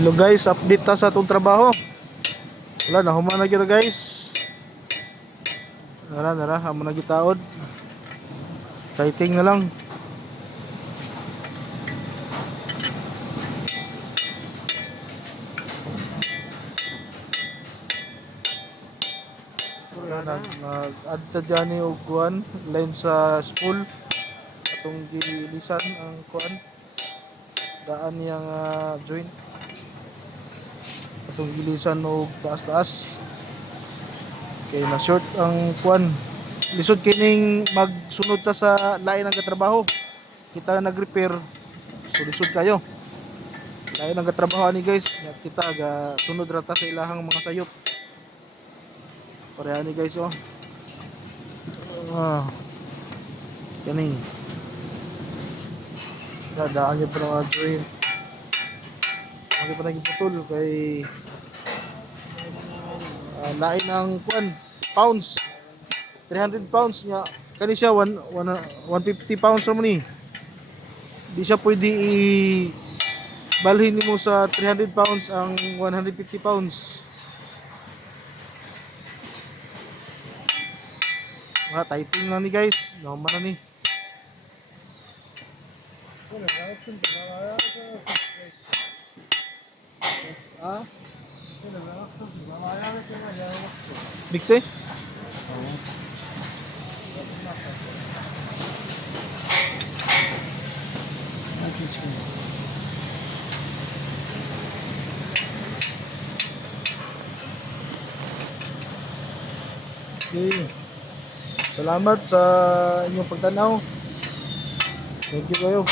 Hello guys, update ta sa atong trabaho. Wala na human na gyud guys. Nara amo na gitaod. Fighting na lang. Nag-adta dyan og kuan line sa spool atong gilisan ang kuan daan niyang joint atong gilisan og taas-taas kay na short ang kuan lisod kining magsunod ta sa lain ang katrabaho kita nag-repair so lisod kayo lain ang katrabaho ani guys kita ga sunod ra ta sa ilahang mga sayop pareha ni guys oh kani dadaan niya pa ng joint okay pa nagiputol kay lain ang kuan pounds 300 pounds nga kani siya 150 pounds ra mo ni di siya pwede balhin nimo sa 300 pounds ang 150 pounds mga typing lang ni guys naman na ni Bigte? Okay. Salamat sa inyong pagtanaw. Thank you kayo.